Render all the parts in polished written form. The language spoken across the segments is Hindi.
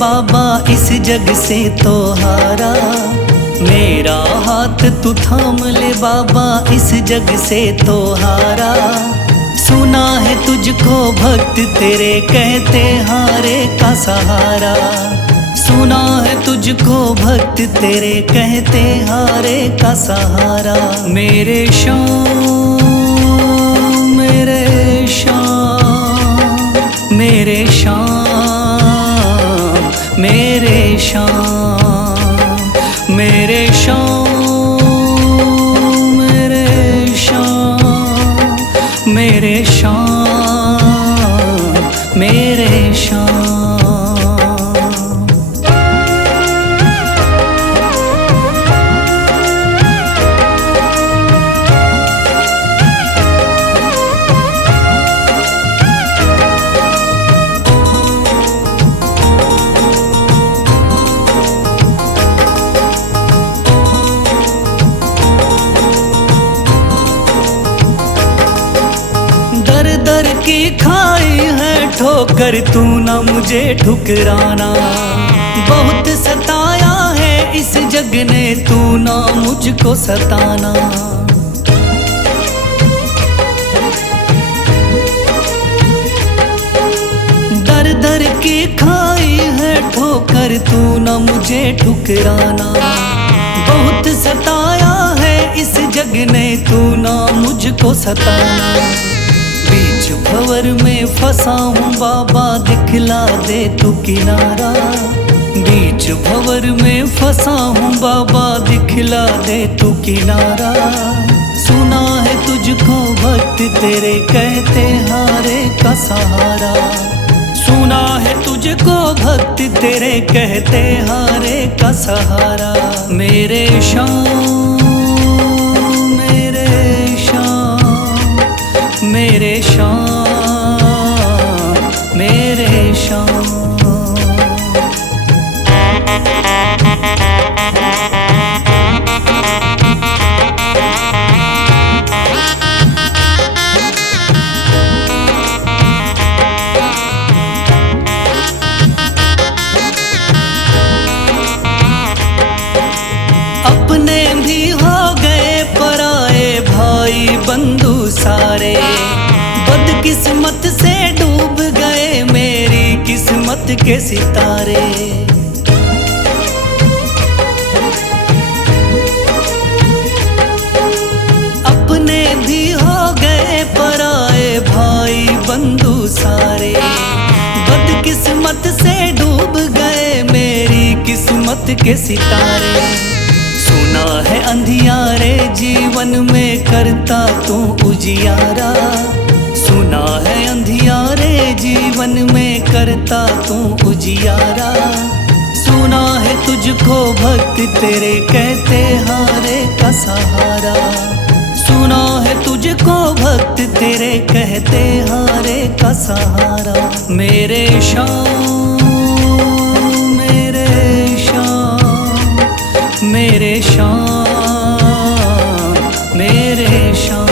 बाबा इस जग से तो हारा। मेरा हाथ तू थाम ले बाबा इस जग से तो हारा। सुना है तुझको भक्त तेरे कहते हारे का सहारा। सुना है तुझको भक्त तेरे कहते हारे का सहारा। मेरे श्याम मेरे श्याम मेरे श्याम मेरे श्याम मेरे श्याम मेरे श्याम मेरे श्याम मेरे श्याम। दर की खाई है ठोकर तू ना मुझे ठुकराना। बहुत सताया है इस जग ने तू ना मुझको सताना। दर दर की खाई है ठोकर तू ना मुझे ठुकराना। बहुत सताया है इस जग ने तू ना मुझको सताना। बीच भंवर में फंसा हूँ बाबा दिखला दे तू किनारा। बीच भंवर में फंसा हूँ बाबा दिखला दे तू किनारा। सुना है तुझको भक्त तेरे कहते हारे का सहारा। सुना है तुझको भक्त तेरे कहते हारे का सहारा। मेरे श्याम मेरे श्याम मेरे श्याम मेरे श्याम। अपने भी हो गए पराए भाई बंधु सारे। बदकिस्मत से डूब गए मेरी किस्मत के सितारे। अपने भी हो गए पराए भाई बंधु सारे। बदकिस्मत से डूब गए मेरी किस्मत के सितारे। सुना है अंधियारे जीवन में करता तू उजियारा। सुना है अंधियारे जीवन में करता तू उजियारा। सुना है तुझको भक्त तेरे कहते हारे का सहारा। सुना है तुझको भक्त तेरे कहते हारे का सहारा। मेरे श्याम मेरे श्याम मेरे श्याम मेरे श्याम।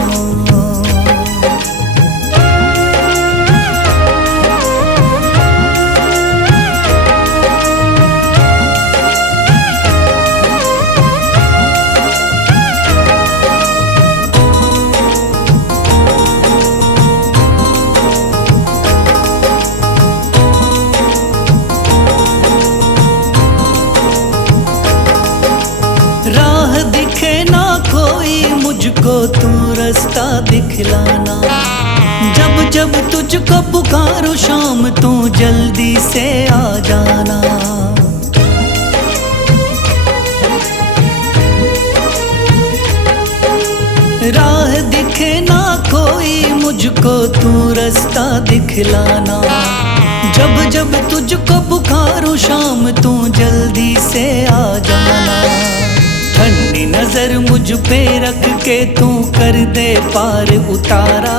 राह दिखे ना कोई मुझको तू रास्ता दिखलाना। जब जब तुझको पुकारूं शाम तू जल्दी से आ जाना। राह दिखे ना कोई मुझको तू रास्ता दिखलाना। जब जब तुझको पुकारूं शाम तू जल्दी से आ जाना। ठंडी नजर मुझ पे रख के तू कर दे पार उतारा।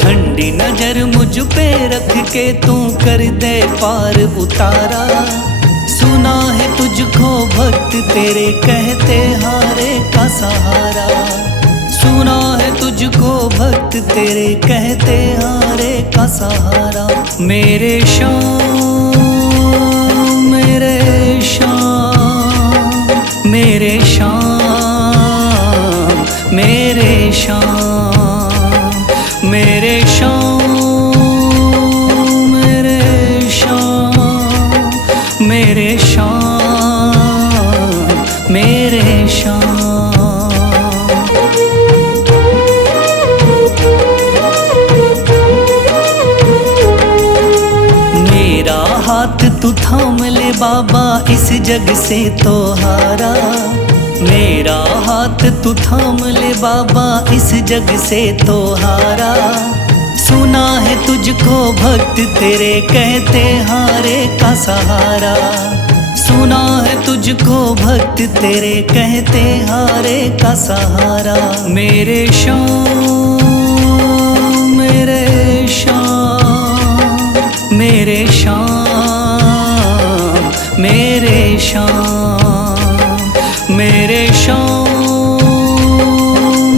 ठंडी नजर मुझ पे रख के तू कर दे पार उतारा। सुना है तुझको भक्त तेरे कहते हारे का सहारा। सुना है तुझको भक्त तेरे कहते हारे का सहारा। मेरे श्याम मेरे शाम, मेरे शाम, मेरे शाम, मेरे शाम, मेरे शाम, मेरे शाम, मेरे शाम। मेरा हाथ तू थाम ले बाबा, इस जग से तो हारा। मेरा हाथ तू थाम ले बाबा, इस जग से तो हारा। सुना है तुझको भक्त तेरे कहते हारे का सहारा। सुना है तुझको भक्त तेरे कहते हारे का सहारा। मेरे शाम, मेरे शाम, मेरे शाम, मेरे शाम, मेरे शाम,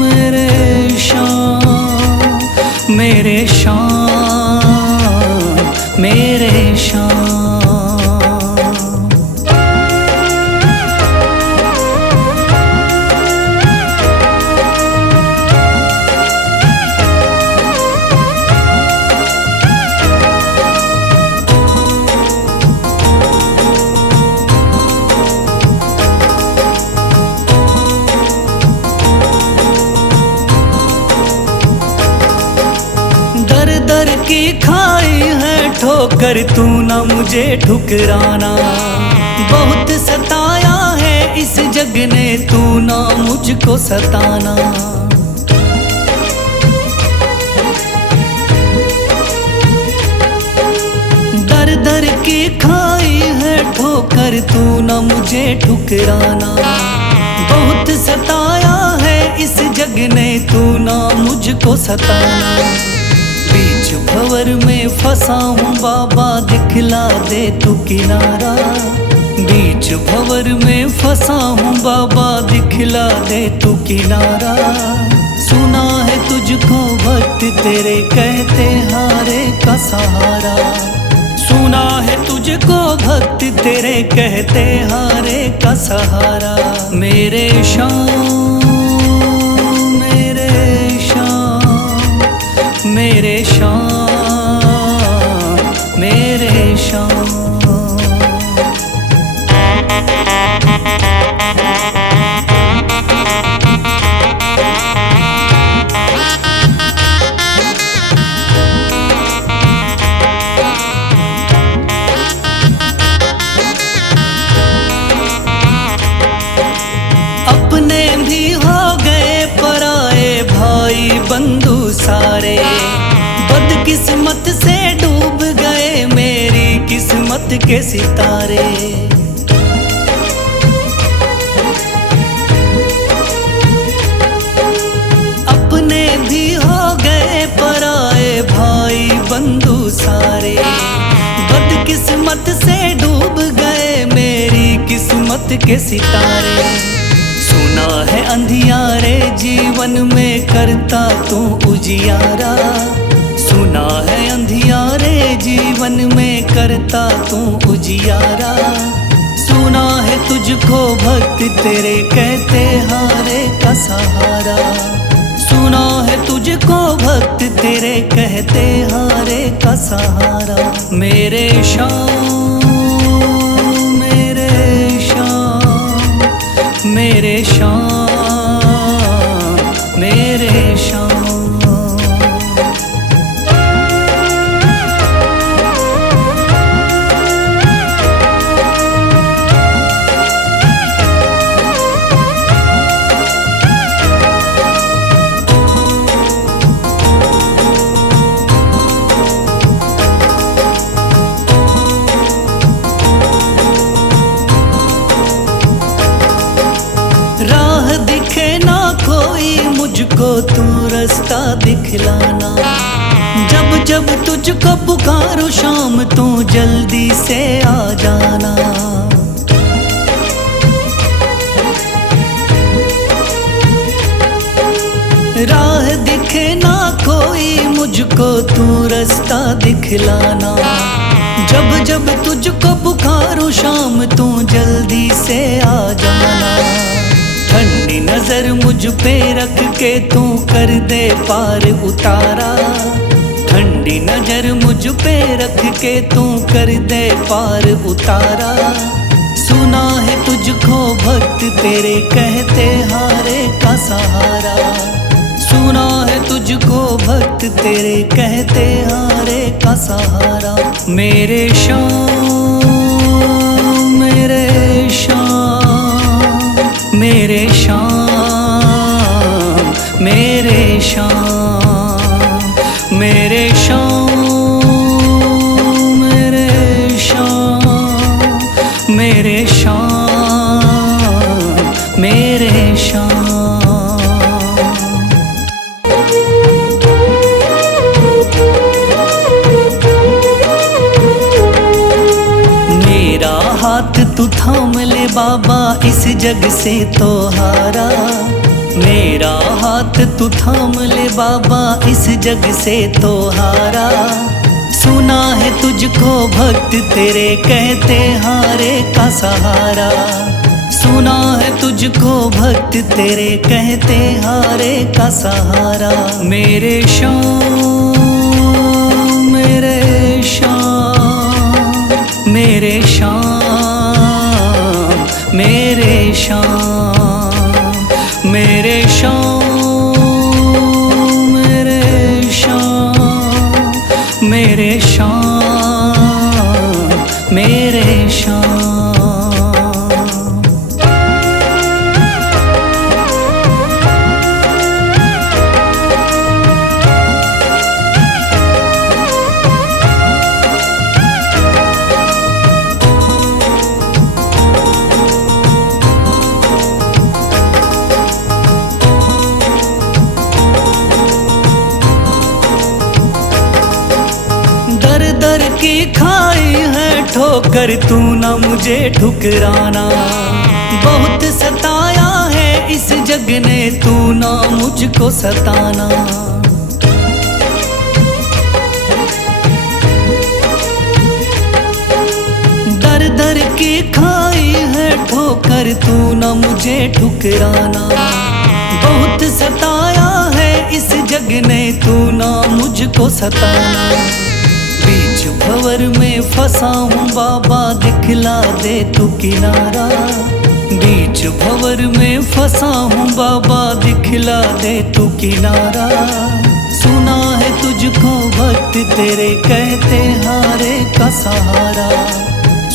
मेरे शाम, मेरे शाम, मेरे शाम। दर की खाई है ठोकर, तू ना मुझे ठुकराना। बहुत सताया है इस जग ने, तू ना मुझको सताना। दर दर की खाई है ठोकर, तू ना मुझे ठुकराना। बहुत सताया है इस जग ने, तू ना मुझको सताना। बीच भंवर में फंसा हूँ बाबा, दिखला दे तू किनारा। बीच भंवर में फंसा हूँ बाबा, दिखला दे तू किनारा। सुना है तुझको भक्त तेरे कहते हारे का सहारा। सुना है तुझको भक्त तेरे कहते हारे का सहारा। मेरे शाम, मेरे शाम, मेरे शाम, मेरे शाम। अपने भी हो गए पराए भाई बंधु सारे। बदकिस्मत से डूब गए मेरी किस्मत के सितारे। अपने भी हो गए पराए भाई बंधु सारे। बदकिस्मत से डूब गए मेरी किस्मत के सितारे। सुना है अंधियारे जीवन में करता तू उजियारा। सुना है अंधियारे जीवन में करता तू उजियारा। सुना है तुझको भक्त तेरे कहते हारे का सहारा। सुना है तुझको भक्त तेरे कहते हारे का सहारा। मेरे शाम, मेरे शाम, मेरे शाम, मेरे शाम। राह दिखे ना कोई मुझको, तू रास्ता दिखलाना। जब जब तुझको पुकारूं शाम, तू जल्दी से आ जाना। राह दिखे ना कोई मुझको, तू रास्ता दिखलाना। जब जब तुझको पुकारूं शाम तू जल्दी से आ जाना। ठंडी नजर मुझ पे रख के तू कर दे पार उतारा। ठंडी नजर मुझ पे रख के तू कर दे पार उतारा। सुना है तुझको भक्त तेरे कहते हारे का सहारा। सुना है तुझको भक्त तेरे कहते हारे का सहारा। मेरे श्याम मेरे श्याम मेरे श्याम मेरे श्याम मेरे श्याम मेरे श्याम मेरे श्याम मेरे श्याम। मेरा हाथ तू थाम ले बाबा इस जग से तो हारा। मेरा हाथ तू थाम ले बाबा इस जग से तो हारा। सुना है तुझको भक्त तेरे कहते हारे का सहारा। सुना है तुझको भक्त तेरे कहते हारे का सहारा। मेरे श्याम मेरे श्याम मेरे श्याम मेरे श्याम मेरे श्याम मेरे श्याम मेरे श्याम मेरे श्याम। दर की खाई है ठोकर तू ना मुझे ठुकराना। बहुत सताया है इस जग ने तू ना मुझको सताना। दर दर की खाई है ठोकर तू ना मुझे ठुकराना। बहुत सताया है इस जग ने तू ना मुझको सताना। बीच भंवर में फंसा हूँ बाबा दिखला दे तू किनारा। बीच भंवर में फंसा हूँ बाबा दिखला दे तू किनारा। सुना है तुझको भक्त तेरे कहते हारे का सहारा।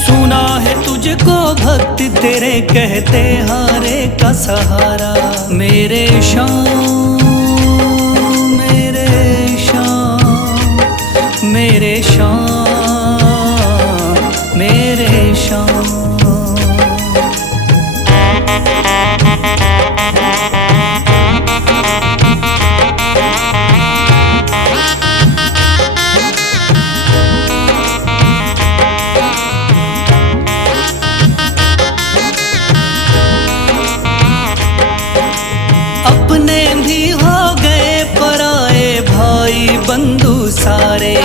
सुना है तुझको भक्त तेरे कहते हारे का सहारा। मेरे श्याम मेरे श्याम मेरे श्याम मेरे श्याम। अपने भी हो गए पराए भाई बंधु सारे।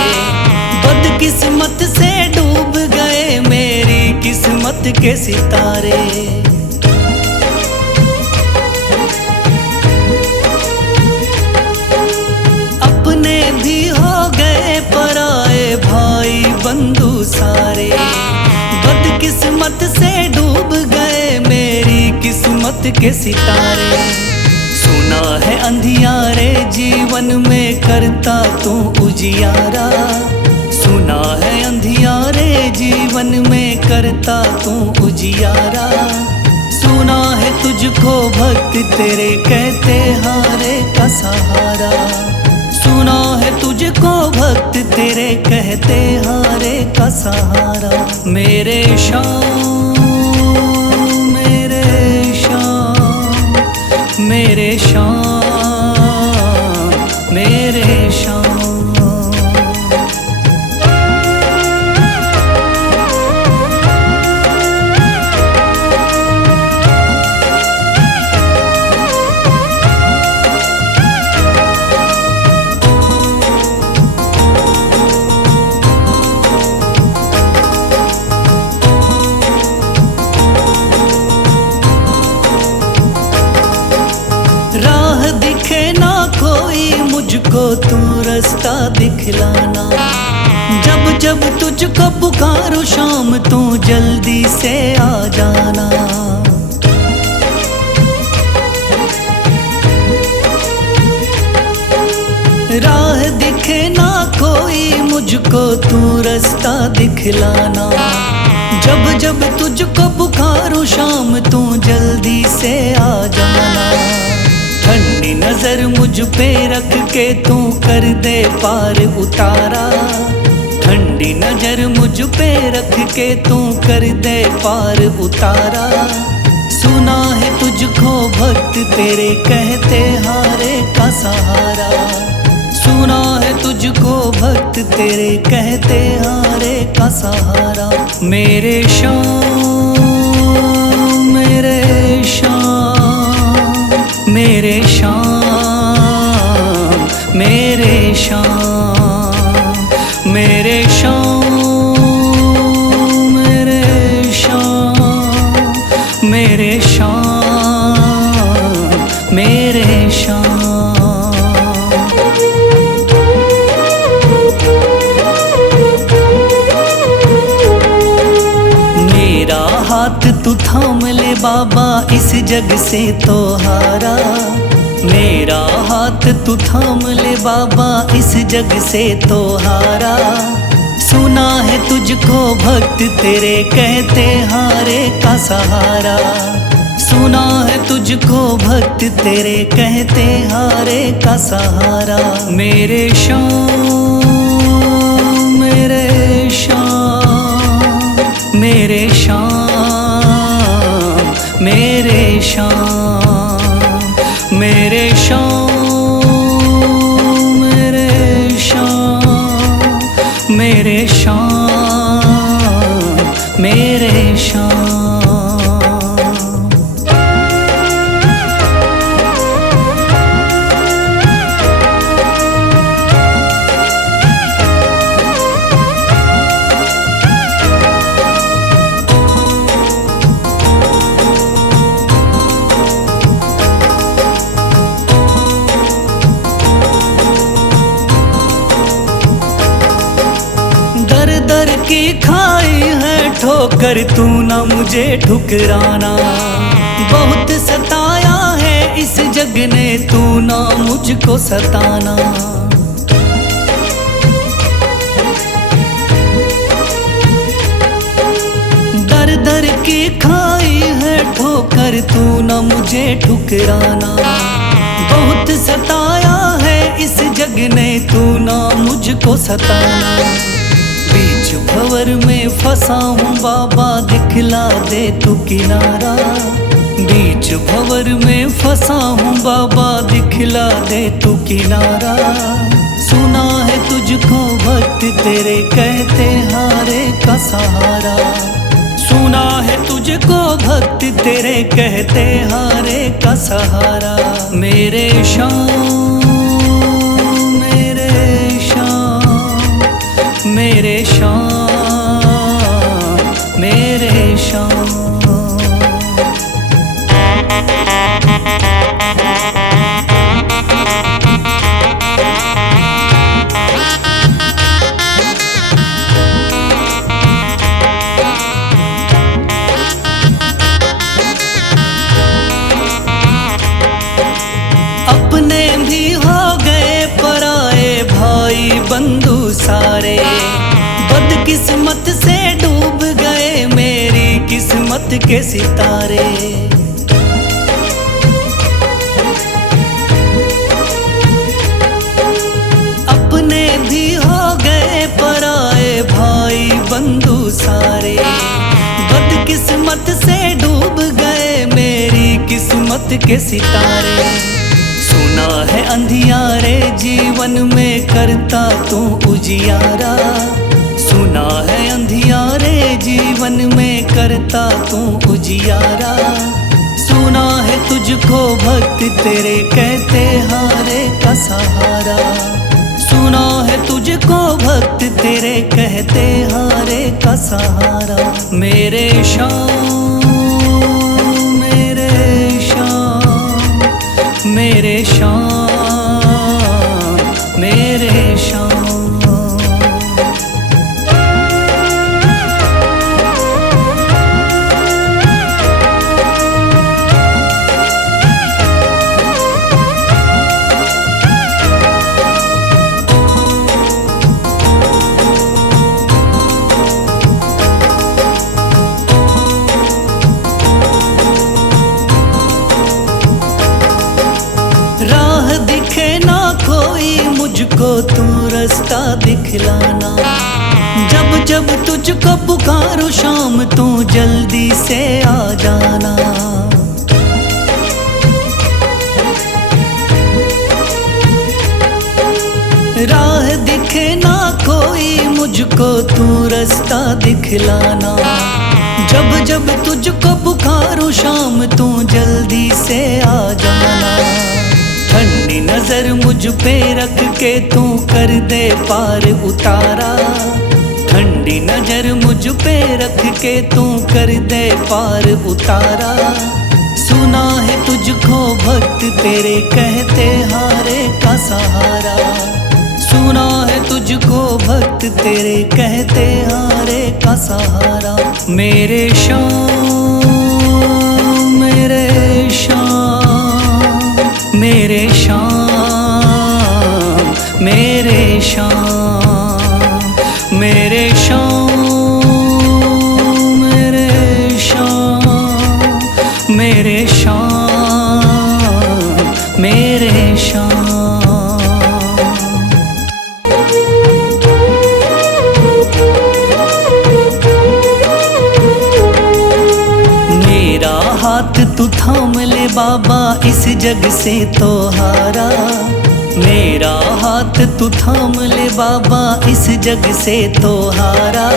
बदकिस्मत से डूब गए मेरी किस्मत के सितारे। अपने भी हो गए पराए भाई बंधु सारे। बदकिस्मत से डूब गए मेरी किस्मत के सितारे। सुना है अंधियारे जीवन में करता तू उजियारा। सुना है अंधियारे जीवन में करता तू उजियारा। सुना है तुझको भक्त तेरे कहते हारे का सहारा। सुना है तुझको भक्त तेरे कहते हारे का सहारा। मेरे श्याम मेरे श्याम मेरे श्याम मेरे श्याम। मुझको तू रास्ता दिखलाना। जब जब तुझको पुकारूं शाम तू जल्दी से आ जाना। राह दिखे ना कोई मुझको तू रास्ता दिखलाना। जब जब तुझको पुकारूं शाम तू जल्दी से आ जाना। ठंडी नजर मुझ पे रख के तू कर दे पार उतारा। ठंडी नजर मुझ पे रख के तू कर दे पार उतारा। सुना है तुझको भक्त तेरे कहते हारे का सहारा। सुना है तुझको भक्त तेरे कहते हारे का सहारा। मेरे शाम मेरे शाम मेरे शाम मेरे शाम मेरे शाम मेरे शाम मेरे शाम मेरे शाम। मेरा हाथ तू थाम ले बाबा इस जग से तो हारा। मेरा हाथ तू थाम ले बाबा इस जग से तो हारा। सुना है तुझको भक्त तेरे कहते हारे का सहारा। सुना है तुझको भक्त तेरे कहते हारे का सहारा। मेरे शाम मेरे शाम मेरे शाम मेरे शाम मेरे शाम मेरे शाम मेरे शाम मेरे शाम। दर की खाई है ठोकर तू ना मुझे ठुकराना। बहुत सताया है इस जग ने तू ना मुझको सताना। दर दर की खाई है ठोकर तू ना मुझे ठुकराना। बहुत सताया है इस जग ने तू ना मुझको सताना। बीच भंवर में फंसा हूँ बाबा दिखला दे तू किनारा। बीच भंवर में फंसा हूँ बाबा दिखला दे तू किनारा। सुना है तुझको भक्त तेरे कहते हारे का सहारा। सुना है तुझको भक्त तेरे कहते हारे का सहारा। मेरे शाम मेरे शाम मेरे शाम मेरे शाम। अपने भी हो गए पराए भाई बंधु सारे। बदकिस्मत से डूब गए मेरी किस्मत के सितारे। अपने भी हो गए पराए भाई बंधु सारे। बदकिस्मत से डूब गए मेरी किस्मत के सितारे। सुना है अंधियारे जीवन में करता तू उजियारा। सुना है अंधियारे जीवन में करता तू उजियारा। सुना है तुझको भक्त तेरे कहते हारे का सहारा। सुना है तुझको भक्त तेरे कहते हारे का सहारा। मेरे शाम मेरे शाम मेरे शाम मुझको तू रास्ता दिखलाना। जब जब तुझको पुकारूं शाम तू जल्दी से आ जाना। राह दिखे ना कोई मुझको तू रास्ता दिखलाना। जब जब तुझको पुकारूं शाम तू जल्दी से आ जाना। ठंडी नजर मुझ पे रख के तू कर दे पार उतारा। ठंडी नजर मुझ पे रख के तू कर दे पार उतारा। सुना है तुझको भक्त तेरे कहते हारे का सहारा। सुना है तुझको भक्त तेरे कहते हारे का सहारा। मेरे शाम मेरे शाम मेरे शाम मेरे शाम मेरे शाम मेरे शाम मेरे शाम मेरे शाम। हाथ तू थाम ले बाबा इस जग से तो हारा। मेरा हाथ तू थाम ले बाबा इस जग से तो हारा।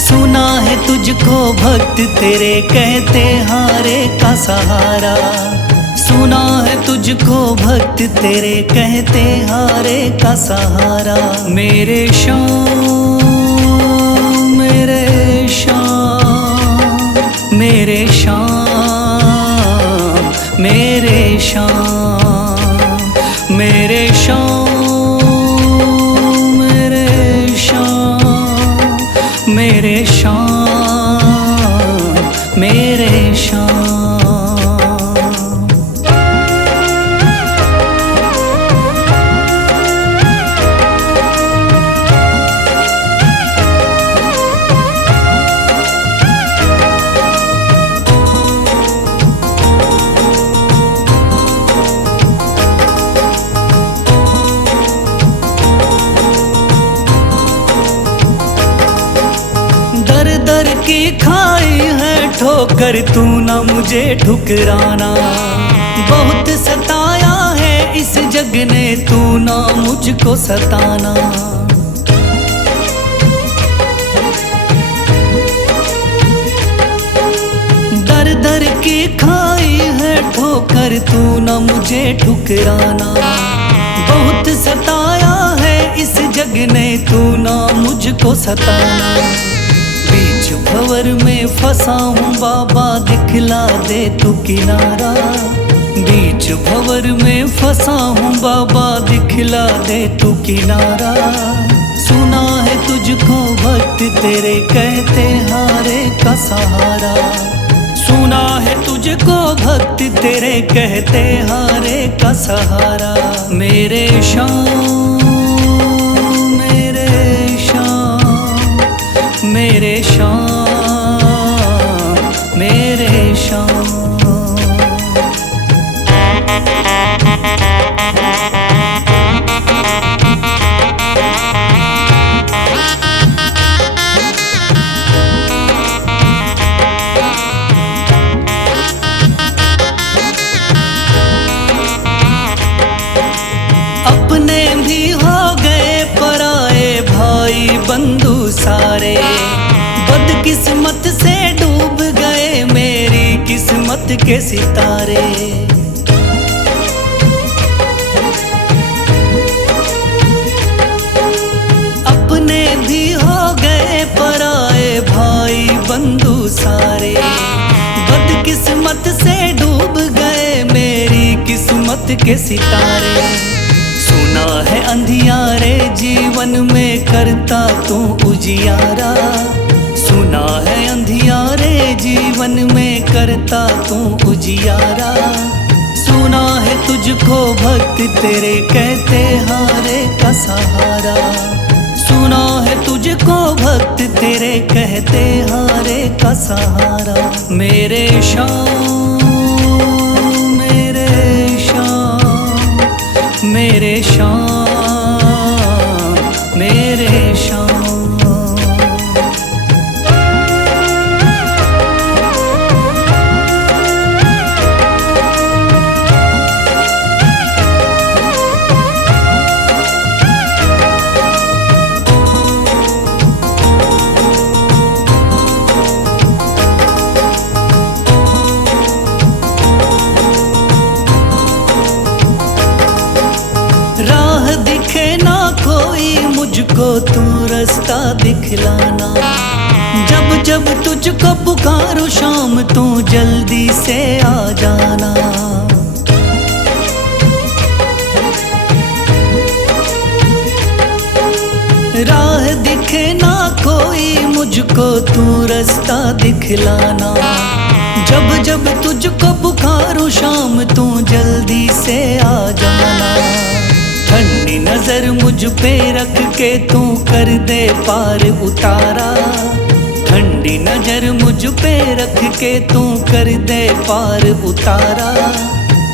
सुना है तुझको भक्त तेरे कहते हारे का सहारा। सुना है तुझको भक्त तेरे कहते हारे का सहारा। मेरे शाम मेरे शाम मेरे शाम मेरे शाम मेरे शाम मेरे शाम मेरे शाम मेरे शाम। दर की खाई है ठोकर तू ना मुझे ठुकराना। बहुत सताया है इस जग ने तू ना मुझको सताना। दर दर की खाई है ठोकर तू ना मुझे ठुकराना। बहुत सताया है इस जग ने तू ना मुझको सताना। बीच भंवर में फंसा हूँ बाबा दिखला दे तू किनारा। बीच भंवर में फंसा हूँ बाबा दिखला दे तू किनारा। सुना है तुझको भक्त तेरे कहते हारे का सहारा। सुना है तुझको भक्त तेरे कहते हारे का सहारा। मेरे शाम मेरे शाम मेरे शाम मेरे शाम। अपने भी हो गए पराए भाई बंधु सारे। बदकिस्मत से डूब गए मेरी किस्मत के सितारे। अपने भी हो गए पराए भाई बंधु सारे। बदकिस्मत से डूब गए मेरी किस्मत के सितारे। सुना है अंधियारे जीवन में करता तू उजियारा। सुना है अंधियारे जीवन में करता तू उजियारा। सुना है तुझको भक्त तेरे कहते हारे का सहारा। सुना है तुझको भक्त तेरे कहते हारे का सहारा। मेरे शाम मेरे शाम मेरे शाम मुझको तू रास्ता दिखलाना। जब जब तुझको पुकारूं शाम तू जल्दी से आ जाना। राह दिखे ना कोई मुझको तू रास्ता दिखलाना। जब जब तुझको पुकारूं शाम तू जल्दी से आ जाना। ठंडी नजर मुझ पे रख के तू कर दे पार उतारा। ठंडी नजर मुझ पे रख के तू कर दे पार उतारा।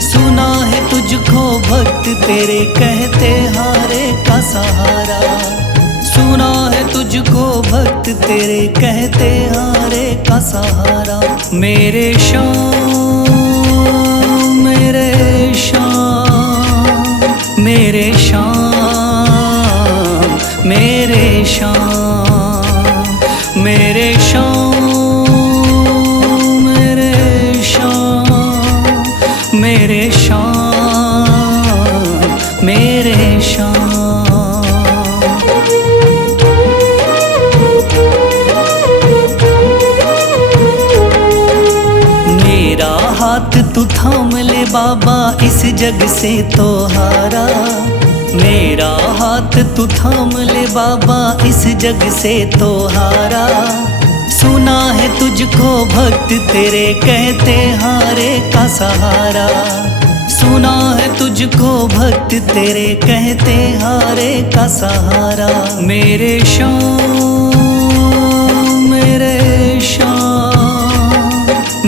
सुना है तुझको भक्त तेरे कहते हारे का सहारा। सुना है तुझको भक्त तेरे कहते हारे का सहारा। मेरे शाम मेरे शाम मेरे शाम मेरे शाम मेरे शाम मेरे शाम मेरे शाम मेरे शाम। मेरा हाथ तू थाम ले बाबा इस जग से तो हारा। मेरा हाथ तू थाम ले बाबा इस जग से तो हारा। सुना है तुझको भक्त तेरे कहते हारे का सहारा। सुना है तुझको भक्त तेरे कहते हारे का सहारा। मेरे शाम मेरे शाम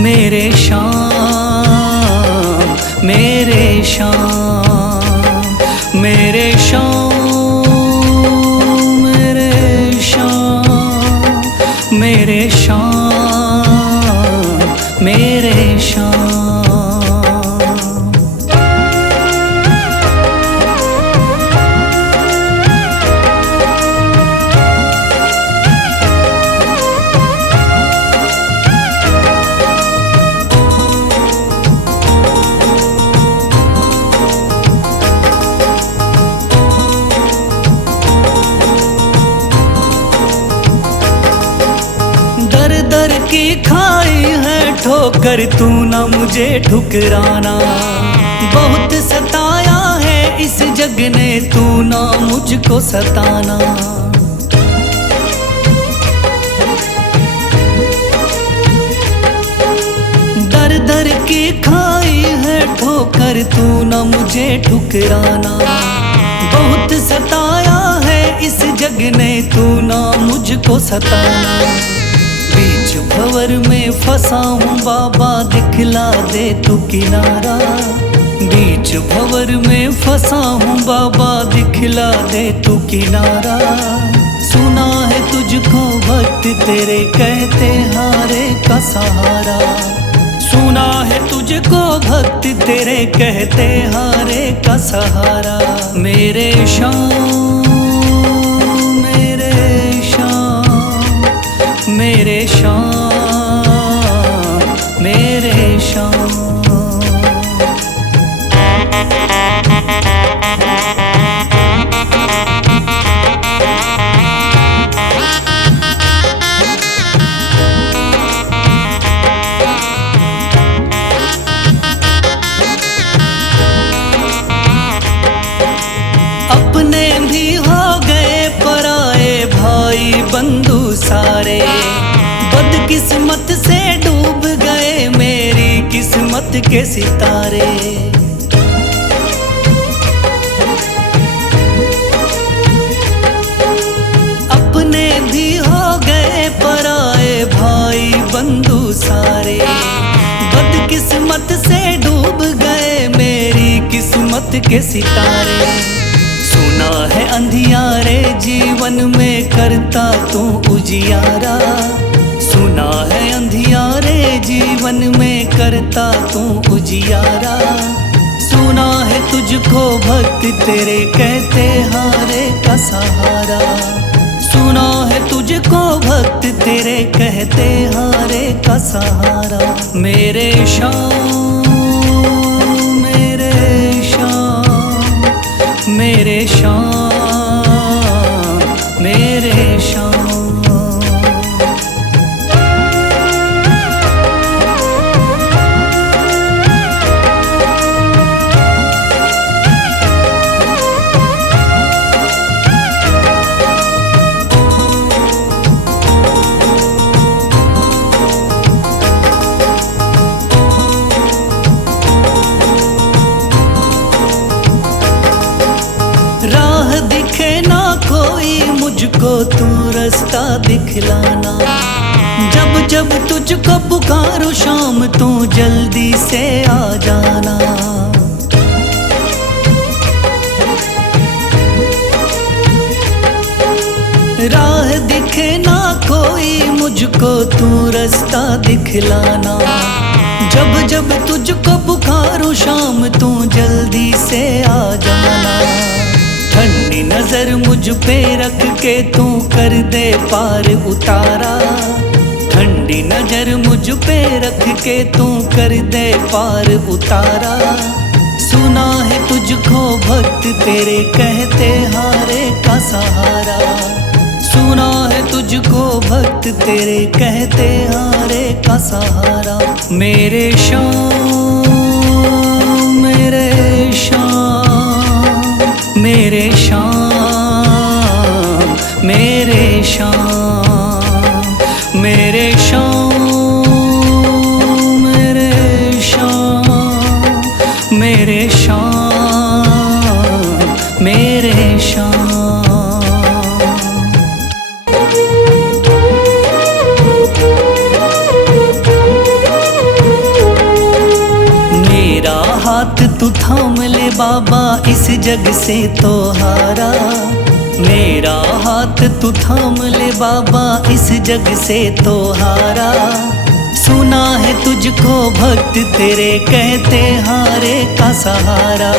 मेरे शाम मेरे शाम मेरे शाम मेरे शाम मेरे शाम मेरे शाम। दर की खाई है ठोकर तू ना मुझे ठुकराना। बहुत सताया है इस जग ने तू ना मुझको सताना। दर दर की खाई है ठोकर तू ना मुझे ठुकराना। बहुत सताया है इस जग ने तू ना मुझको सताना। बीच भंवर में फंसा हूँ बाबा दिखला दे तू किनारा। बीच भंवर में फंसा हूँ बाबा दिखला दे तू किनारा। सुना है तुझको भक्त तेरे कहते हारे का सहारा। सुना है तुझको भक्त तेरे कहते हारे का सहारा। मेरे शाम मेरे शाम मेरे शाम मेरे शाम। अपने भी हो गए पराए भाई बंधु सारे। बदकिस्मत से डूब गए मेरी किस्मत के सितारे। अपने भी हो गए पराए भाई बंधु सारे। बदकिस्मत से डूब गए मेरी किस्मत के सितारे। सुना है अंधियारे जीवन में करता तू उजियारा। सुना है अंधियारे जीवन में करता तू उजियारा। सुना है तुझको भक्त तेरे कहते हारे का सहारा। सुना है तुझको भक्त तेरे कहते हारे का सहारा। मेरे शाम मेरे शाम मेरे शाम मुझको तू रास्ता दिखलाना। जब जब तुझको पुकारूं शाम तू जल्दी से आ जाना। राह दिखे ना कोई मुझको तू रास्ता दिखलाना। जब जब तुझको पुकारूं शाम तू जल्दी से आ जाना। ठंडी नजर मुझ पे रख के तू कर दे पार उतारा। ठंडी नजर मुझ पे रख के तू कर दे पार उतारा। सुना है तुझको भक्त तेरे कहते हारे का सहारा। सुना है तुझको भक्त तेरे कहते हारे का सहारा। मेरे शाम मेरे शाम मेरे शाम मेरे शाम मेरे शाम मेरे शाम मेरे शाम मेरे शाम। मेरा हाथ तू थाम ले बाबा इस जग से तो हारा। मेरा हाथ तू थाम ले बाबा इस जग से तो हारा। सुना है तुझको भक्त तेरे कहते हारे का सहारा।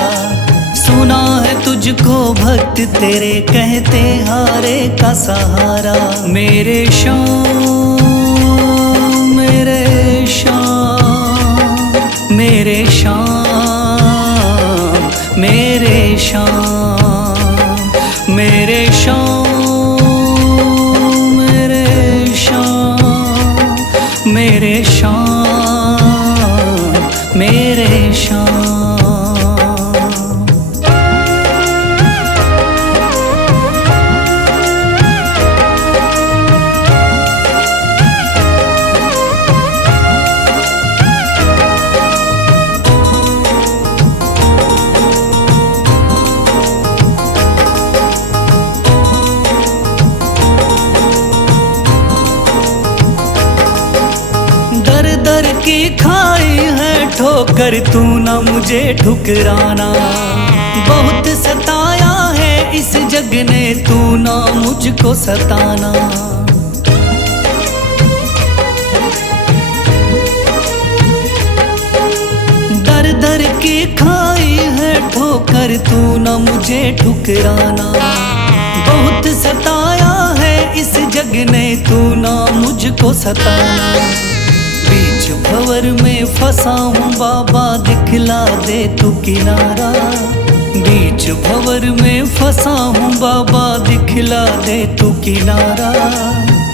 सुना है तुझको भक्त तेरे कहते हारे का सहारा। मेरे शाम मेरे शाम मेरे शाम मेरे शाम मेरे शाम मेरे शाम मेरे शाम मेरे शाम। दर की खाई है ठोकर तू ना मुझे ठुकराना। बहुत सताया है इस जग ने तू ना मुझको सताना। दर दर की खाई है ठोकर तू ना मुझे ठुकराना। बहुत सताया है इस जग ने तू ना मुझको सताना। बीच भंवर में फंसा हूँ बाबा दिखला दे तू किनारा। बीच भंवर में फंसा हूँ बाबा दिखला दे तू किनारा।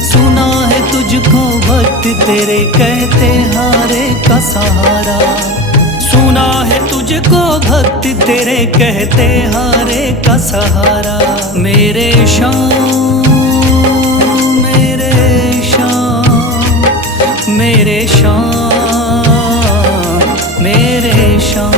सुना है तुझको भक्त तेरे कहते हारे का सहारा। सुना है तुझको भक्त तेरे कहते हारे का सहारा। मेरे शाम मेरे शाम मेरे शाम मेरे शाम।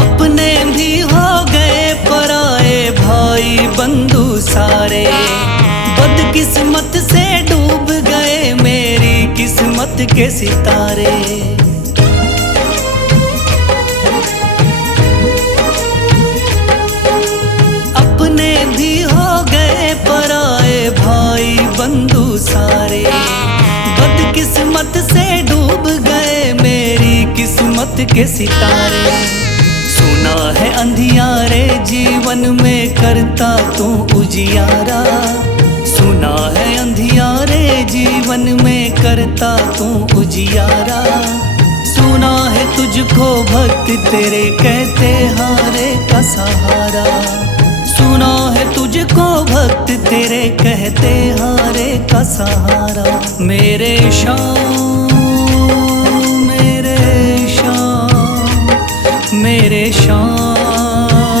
अपने भी हो गए पराए भाई बंधु सारे। बदकिस्मत से डूब गए मेरी किस्मत के सितारे। अपने भी हो गए पराए भाई बंधु सारे। बदकिस्मत से डूब गए मेरी किस्मत के सितारे। सुना है अंधियारे जीवन में करता तू उजियारा। सुना है अंधियारे जीवन में करता तू उजियारा। सुना है तुझको भक्त तेरे कहते हारे का सहारा। सुना है तुझको भक्त तेरे कहते हारे का सहारा। मेरे शाम मेरे शाम मेरे शाम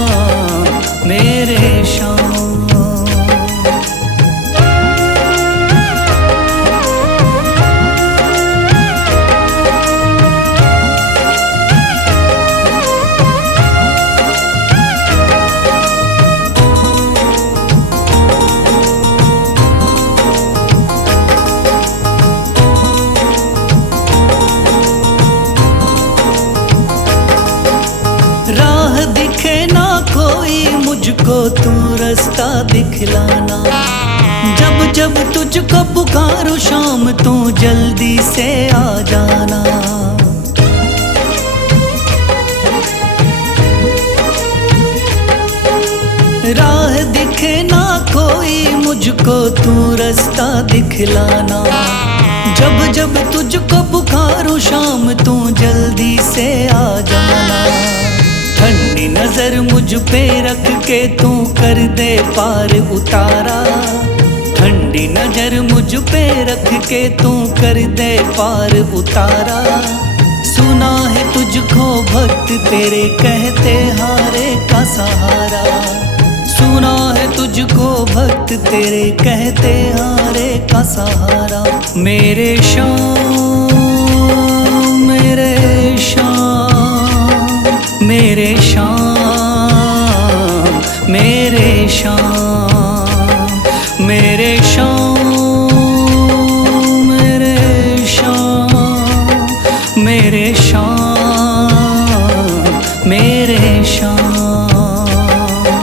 दिखलाना। जब जब तुझको पुकारूं शाम तू जल्दी से आ जाना। राह दिखे ना कोई मुझको तू रास्ता दिखलाना। जब जब तुझको पुकारूं शाम तू जल्दी से आ जाना। ठंडी नजर मुझ पे रख के तू कर दे पार उतारा। ठंडी नजर मुझ पे रख के तू कर दे पार उतारा। सुना है तुझको भक्त तेरे कहते हारे का सहारा। सुना है तुझको भक्त तेरे कहते हारे का सहारा। मेरे शाम मेरे शाम मेरे शाम मेरे शाम।